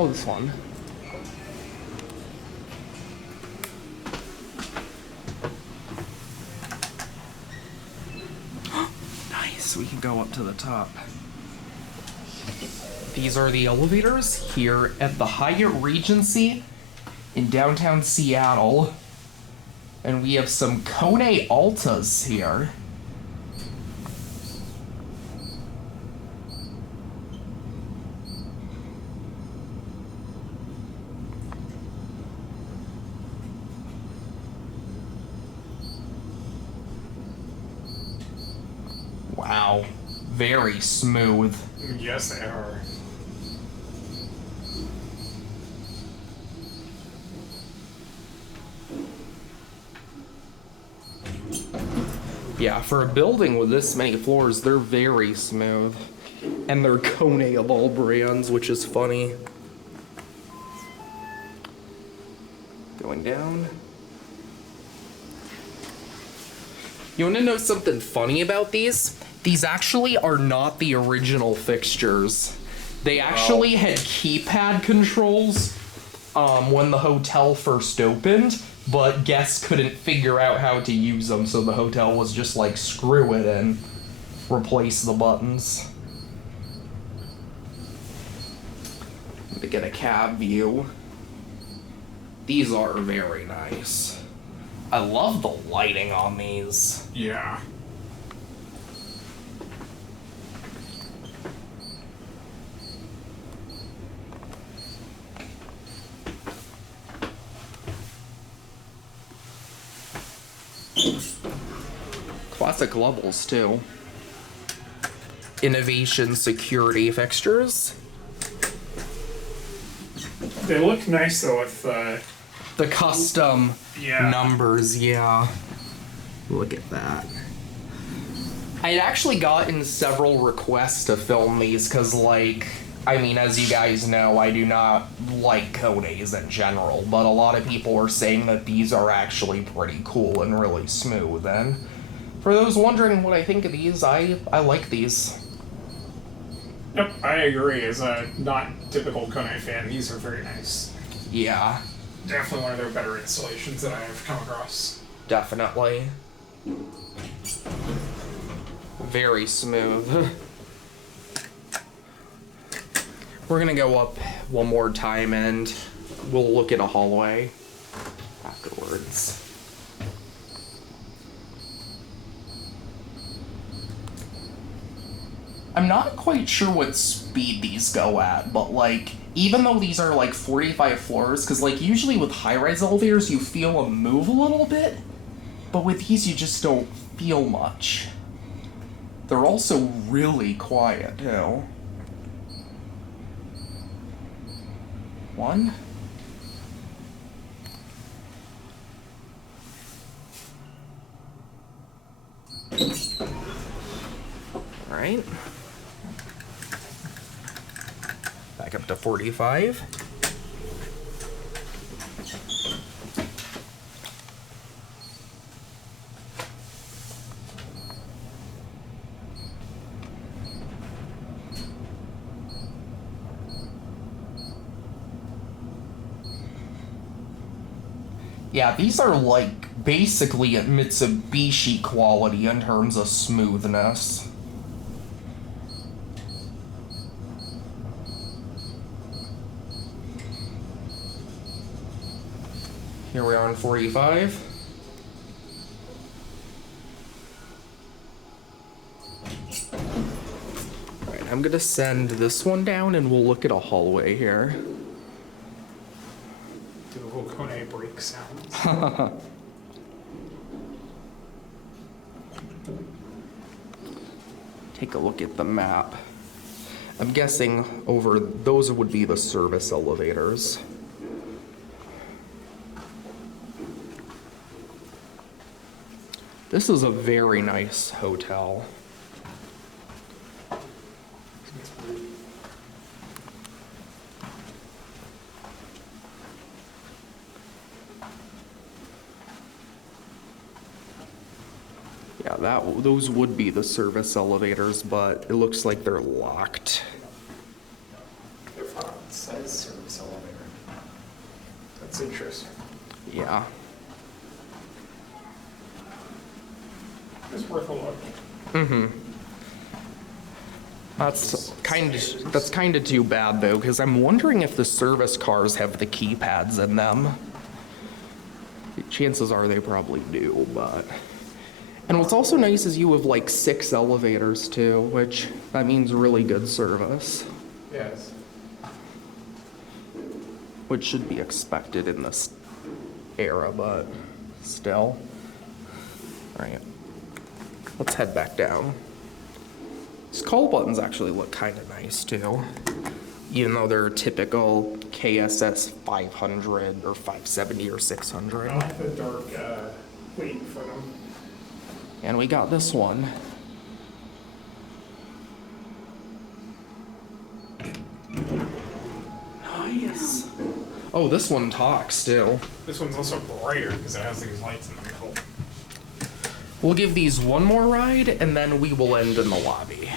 Oh, this one. Nice, we can go up to the top. These are the elevators here at the Hyatt Regency in downtown Seattle. And we have some KONE Altas here. Wow, very smooth. Yes, they are. Yeah, for a building with this many floors, they're very smooth. And they're KONE of all brands, which is funny. Going down. You want to know something funny about these? These actually are not the original fixtures. They actually had keypad controls when the hotel first opened, but guests couldn't figure out how to use them, so the hotel was just like, screw it and replace the buttons. To get a cab view. These are very nice. I love the lighting on these. Yeah. Classic levels, too. Innovation security fixtures. They look nice, though, with the custom numbers, yeah. Look at that. I had actually gotten several requests to film these, because, like, I mean, as you guys know, I do not like KONEs in general, but a lot of people are saying that these are actually pretty cool and really smooth, and for those wondering what I think of these, I like these. Yep, I agree. As a not typical KONE fan, these are very nice. Yeah. Definitely one of their better installations that I have come across. Definitely. Very smooth. We're gonna go up one more time and we'll look at a hallway afterwards. I'm not quite sure what speed these go at, but like, even though these are like 45 floors, because like usually with high-rise elevators you feel them move a little bit, but with these you just don't feel much. They're also really quiet too. One. All right. Back up to 45. Yeah, these are like basically at Mitsubishi quality in terms of smoothness. Here we are on 45. Alright, I'm gonna send this one down and we'll look at a hallway here. Do the little KONE brake sounds. Take a look at the map. I'm guessing over those would be the service elevators. This is a very nice hotel. Yeah, those would be the service elevators, but it looks like they're locked. It says service That's interesting. Yeah. It's worth a look. Mm-hmm. That's kind of too bad though, because I'm wondering if the service cars have the keypads in them. Chances are they probably do, but. And what's also nice is you have like 6 elevators too, which that means really good service. Yes. Which should be expected in this era, but still. All right, let's head back down. These call buttons actually look kind of nice too, even though they're typical KSS 500 or 570 or 600. I like the dark weight for them. And we got this one. Nice. Oh, this one talks too. This one's also brighter because it has these lights in the middle. We'll give these one more ride, and then we will end in the lobby.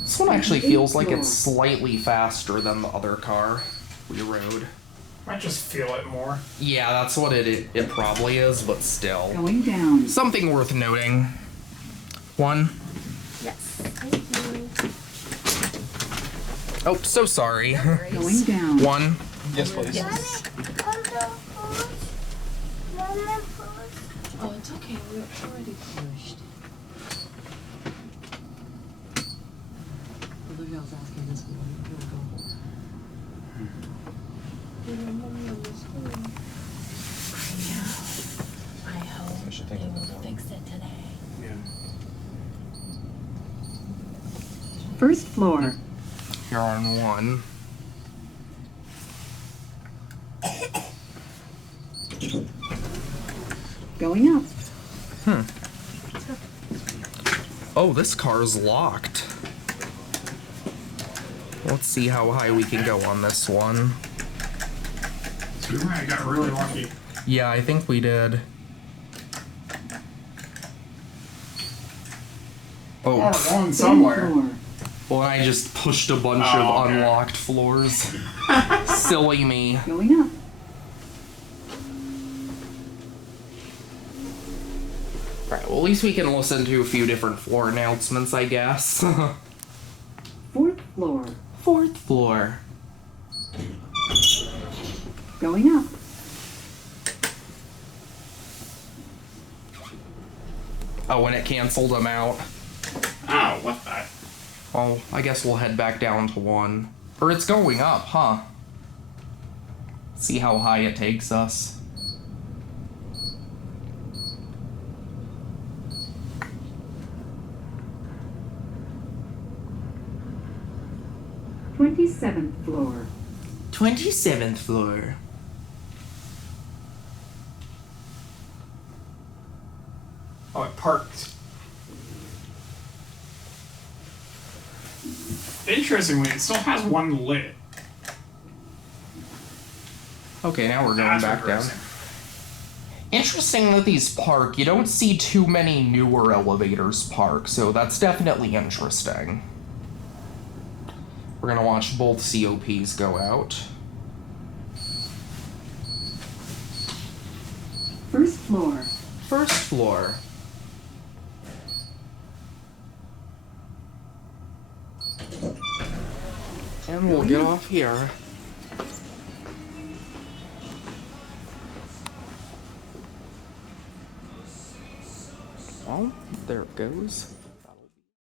This one actually feels like it's slightly faster than the other car we rode. Might just feel it more. Yeah, that's what it probably is, but still. Going down. Something worth noting. One. Yes. Thank you. Oh, so sorry. Going down. One. Yes, please. Yes. Oh, it's okay. We're already pushed. Olivia's asking this one. I hope they will fix it today. Yeah. First floor. You're on one. Going up. Oh, this car's locked. Let's see how high we can go on this one. I got really lucky. Yeah, I think we did. Oh, Oh, going Third somewhere. floor. well, I just pushed a bunch Oh, of okay. unlocked floors. Silly me. Going up. Alright, well, at least we can listen to a few different floor announcements, I guess. Fourth floor. 4th floor. Going up. Oh, and it canceled them out. Oh, what the? Well, I guess we'll head back down to 1. Or it's going up, huh? See how high it takes us. Twenty-seventh floor. 27th floor. Oh, it parked. Interestingly, it still has one lit. Okay, now we're going That's back down. regressing. Interesting that these park. You don't see too many newer elevators park, so that's definitely interesting. We're gonna watch both COPs go out. First floor. 1st floor. And we'll get off here. Well, there it goes.